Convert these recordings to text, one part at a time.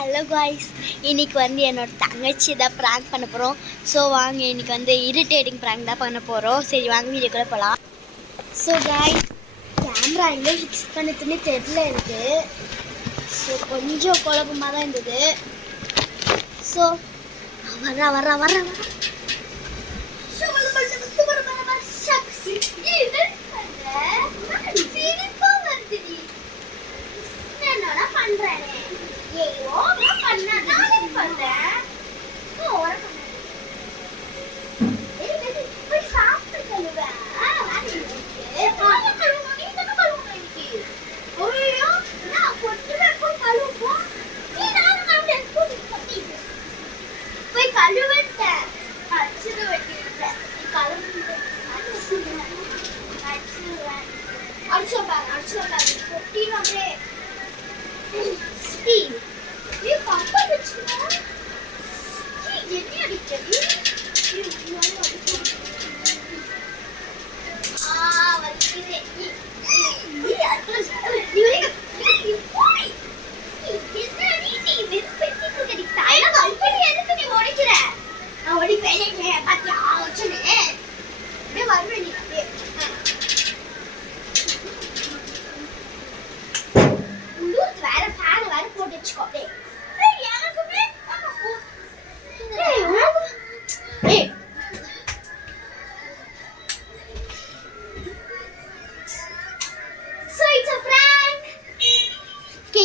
Hello guys, இன்னைக்கு வந்து என்னோட தங்கச்சி தான் ப்ராங்க் பண்ண போகிறோம். ஸோ வாங்க, இன்னைக்கு வந்து இரிட்டேட்டிங் ப்ராங்க் தான் பண்ண போகிறோம். சரி வாங்க வீடியோக்குள்ளே போகலாம். ஸோ காய்ஸ், கேமரா எங்கே ஃபிக்ஸ் பண்ணதுன்னு தெரியல எனக்கு. ஸோ கொஞ்சம் குழப்பமாக தான் இருந்தது. ஸோ வர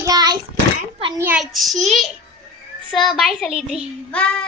guys, prank பண்ணியாச்சு. So bye சொல்லிடுறேன். Bye.